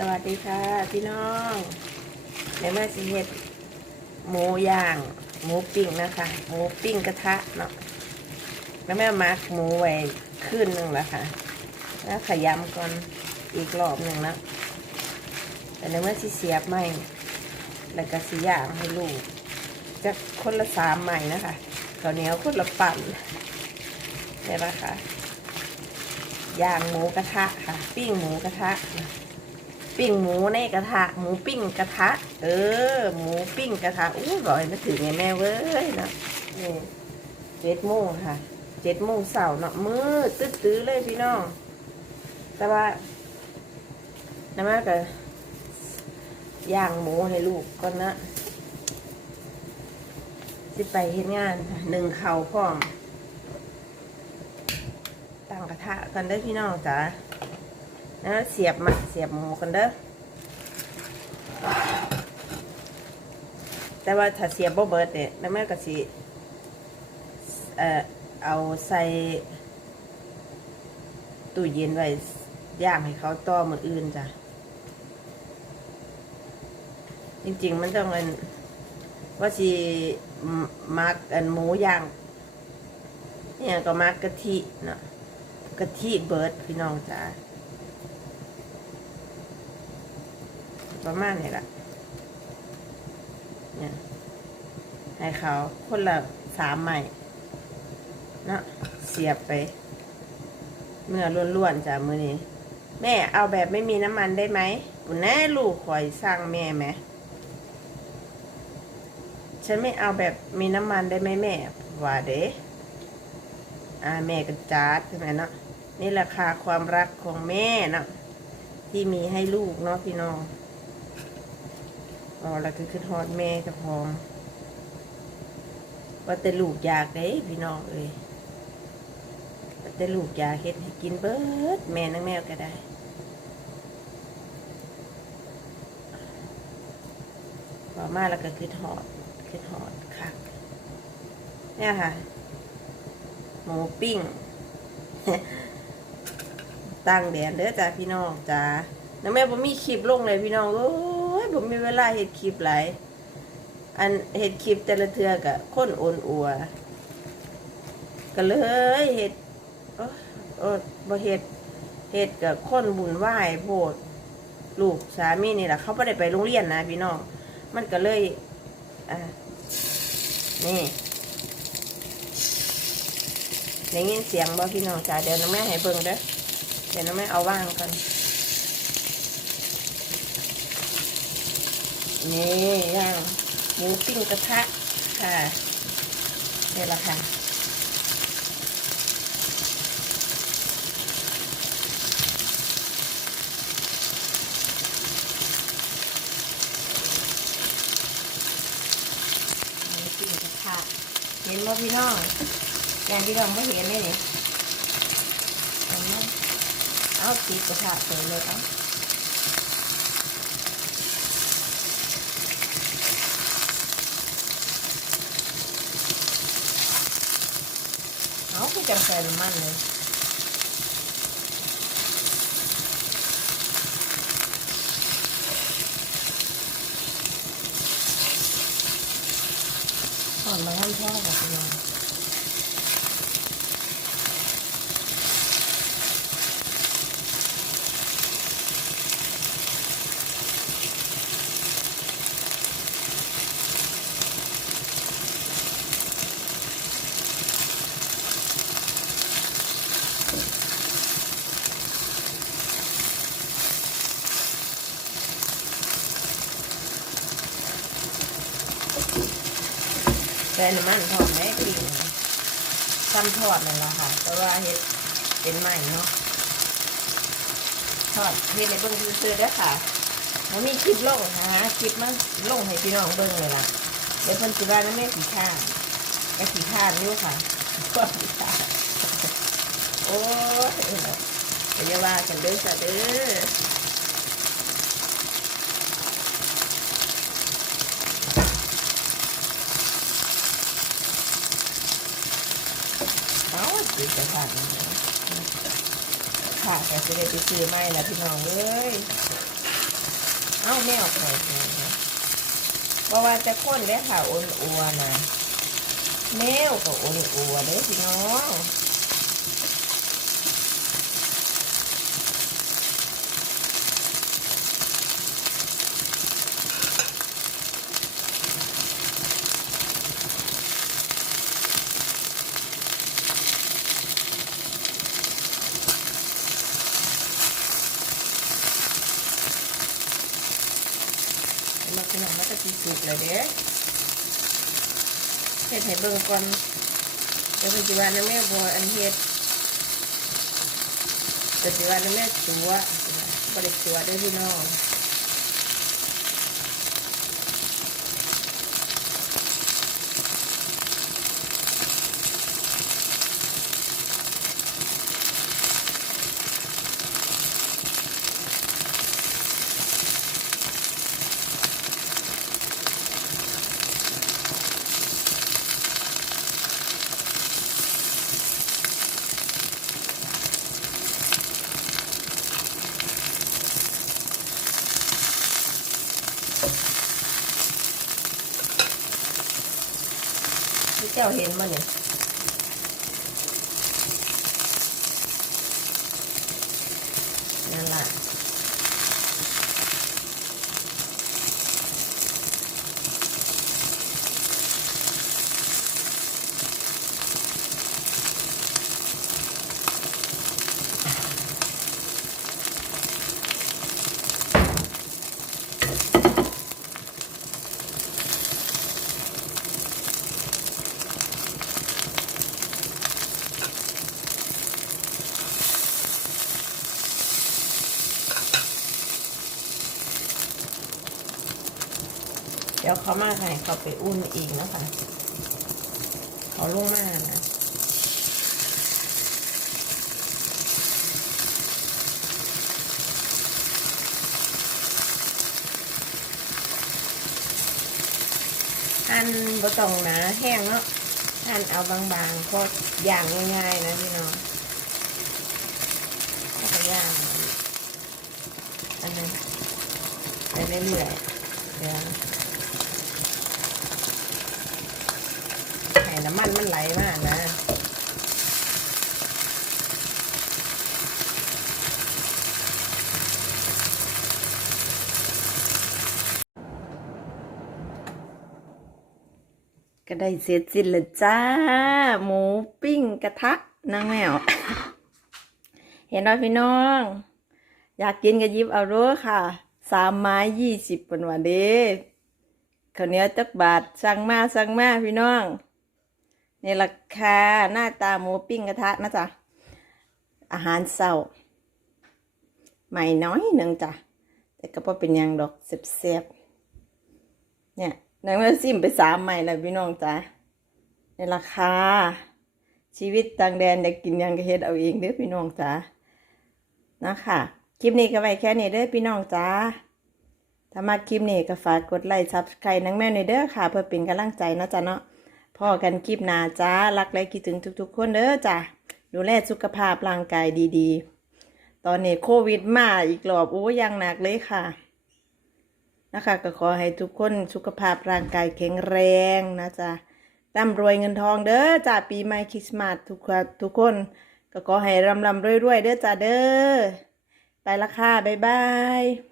สวัสดีค่ะ พี่น้องในแม่สิเฮ็ดหมูย่าง หมูปิ้งนะคะ หมูปิ้งกระทะเนาะแล้วแม่มักหมูไว้คืนหนึ่งแล้วค่ะ แล้วขยำก่อนอีกรอบหนึ่งแล้วแต่ในเมื่อสิเสียบใหม่แล้วก็สีย่างให้ลูกจะคนละสามใหม่นะคะข้าวเหนียวคนละปั่นเนี่ยนะคะย่างหมูกระทะค่ะ ปิ้งหมูกระทะ ปิ้งหมูในกระทะ หมูปิ้งกระทะ เออ หมูปิ้งกระทะอู้ร่อยมาถึงไงแม่เว้ยเนาะนี่เจ็ดโมงค่ะเจ็ดโมงเสาร์เนาะมืดตื้อๆเลยพี่น้องแต่ว่าน้ำมันก็ย่างหมูให้ลูกก่อนนะสิไปเฮ็ดงานหนึ่งเข่าพร้อมตั้งกระทะกันเด้พี่น้องจ๋า เสียบมาเสียบหมูกันเด้อแต่ว่าถ้าเสียบบ่เบิดเนี่ยแล้วแม่ก็สิเอ่อเอาใส่ตู้เย็นไว้ย่างให้เขาต่อมืออื่นจ้ะจริงๆ มันต้องเป็นว่าสิมักอันหมูย่าง เนี่ยก็มักกะทิเนาะกะทิเบิร์ดพี่น้องจ้า ประมาณนี้ละเนี่ยให้เขาคนละสามใหม่เนาะเสียบไป เนื้อล้วนๆจ้ะมือนี้ แม่เอาแบบไม่มีน้ำมันได้ไหมอุนแน่ลูกคอยสร้างแม่ไหมฉันไม่เอาแบบมีน้ำมันได้ไหมแม่ว่าเด้อ่าแม่ก็จัดใช่ไหมเนาะนี่ราคาความรักของแม่เนาะที่มีให้ลูกเนาะพี่น้อง อ๋อแล้วก็คือทอดแม่กับพองว่าแต่ลูกอยากได้พี่น้องเอ้ยว่าแต่ลูกอยากเฮ็ดให้กินเบิดแม่นังแมวก็ได้พอมาแล้วก็คือทอดคือทอดค่ะเนี่ยค่ะ หมูปิ้งตั้งแดนเด้อจ้าพี่น้องจ้าแล้วแม่ผมมีคลิปลงเลยพี่น้องโอ้ ยผมมีเวลาเห็ดคลิปหลายอันเห็ดคลิปแต่ละเทือกะค้นโอนอัวก็เลยเห็ดโอ้โอ้บ่เห็ดเห็ดกับค้นบุญไหว้โพดลูกสามีนี่แหละเขาไม่ได้ไปโรงเรียนนะพี่น้องมันก็เลยอ่านี่ได้ยินเสียงบ่พี่น้องจ้าเดี๋ยวน้องแม่ให้เบิ่งเด้อเดี๋ยวน้องแม่เอาว่างกัน นี่ย่างหมูปิ้งกระทะค่ะนี่แหละค่ะหมูปิ้งกระทะเห็นบ่พี่น้องอย่างที่เราไม่เห็นเลยนี่เห็นไหมเอาติดกระทะไปเลยเอา เอาคือ จังใส่น้ำมันเลยก่อนมาให้พ่อกับพี่น้อง ใส่น้ำมันทอดแม่กินซ้ำทอดเลยละค่ะ แต่ว่าเฮ็ดเป็นใหม่เนาะทอดเฮ็ดในเบิ้งซื้อๆเด้ค่ะแล้วมีคลิปลงนะคะคลิปมันลงให้พี่น้องเบิ้งเลยล่ะเดี๋ยวเพิ่นสิว่าน้ำแม่สีข้านแม่สีข้านอยู่ค่ะก็สีข้านโอ้ยเดี๋ยวว่ากันเด้อจ้ะเด้อ เอา่านค่ะแต่จะได้ไปซื้อไม่ละพี่น้องเอ้ยเอ้าแมวไข่แห้งนะเพราะว่าจะข้นได้ค่ะอ้นอัวนะแมวก็อ้นอัวเลยพี่น้อง มาขนาดมันก็สิสุก เลยเด้เฮ็ดให้เบิ่งก่อนเดี๋ยวปัจจุบันแม่บัวอันเฮ็ดปัจจุบันแม่ตัวบริตัวด้วยพี่น้อง เจ้าเห็นมาเนี่ยนั่นล่ะ ดี๋ยวเขามาให้เขาไปอุ่นอีกนะคะเขาลงมานะอันบ่ต้องหนาแห้งเนาะอันเอาบางๆพออย่างง่ายๆนะพี่น้องก็ย่างอันนั้นไปเรื่อยๆเดี๋ยวให้ น้ำมันมันไหลมากนะก็ได้เสร็จสิ้นล้วจ้า หมูปิ้งกระทะนางแมว เห็นไหมพี่น้อง อยากกินก็ยิบเอาเด้ค่ะ สามไม้ยี่สิบเป็นวันเด้ข้าวเหนียวจักบาทสั่งมาสั่งมาพี่น้อง นี่ราคาหน้าตาหมูปิ้งกระทะนะจ๊ะ อาหารเศร้าใหม่น้อยหนึ่งจ้ะ แต่ก็พอเป็นยังดอกเสียบๆเนี่ยนางแม่ซิมไปสามใหม่แล้วพี่น้องจ้ะในราคาชีวิตต่างแดนอยากกินยังก็เฮ็ดเอาเองเด้อพี่น้องจ้ะนะคะคลิปนี้ก็ไว้แค่นี้เด้อพี่น้องจ้าถ้ามาคลิปนี้ก็ฝากกดไลค์ซับสไครต์นางแม่ในเด้อค่ะ เพื่อเป็นกำลังใจนะจ้ะเนาะ พ่อกันคลิปหนาจ้า รักและคิดถึงทุก ๆ คนเด้อจ้ะดูแลสุขภาพร่างกายดีๆ ตอนนี้โควิดมาอีกรอบโอ้ยังหนักเลยค่ะ นะคะ ก็ขอให้ทุกคนสุขภาพร่างกายแข็งแรงนะจ๊ะร่ำรวยเงินทองเด้อจ้าปีใหม่คริสต์มาสทุกคนทุกคน ก็ขอให้ร่ำรำรวยรวยๆเด้อจ้าเด้อไปละค่ะ บ๊ายบาย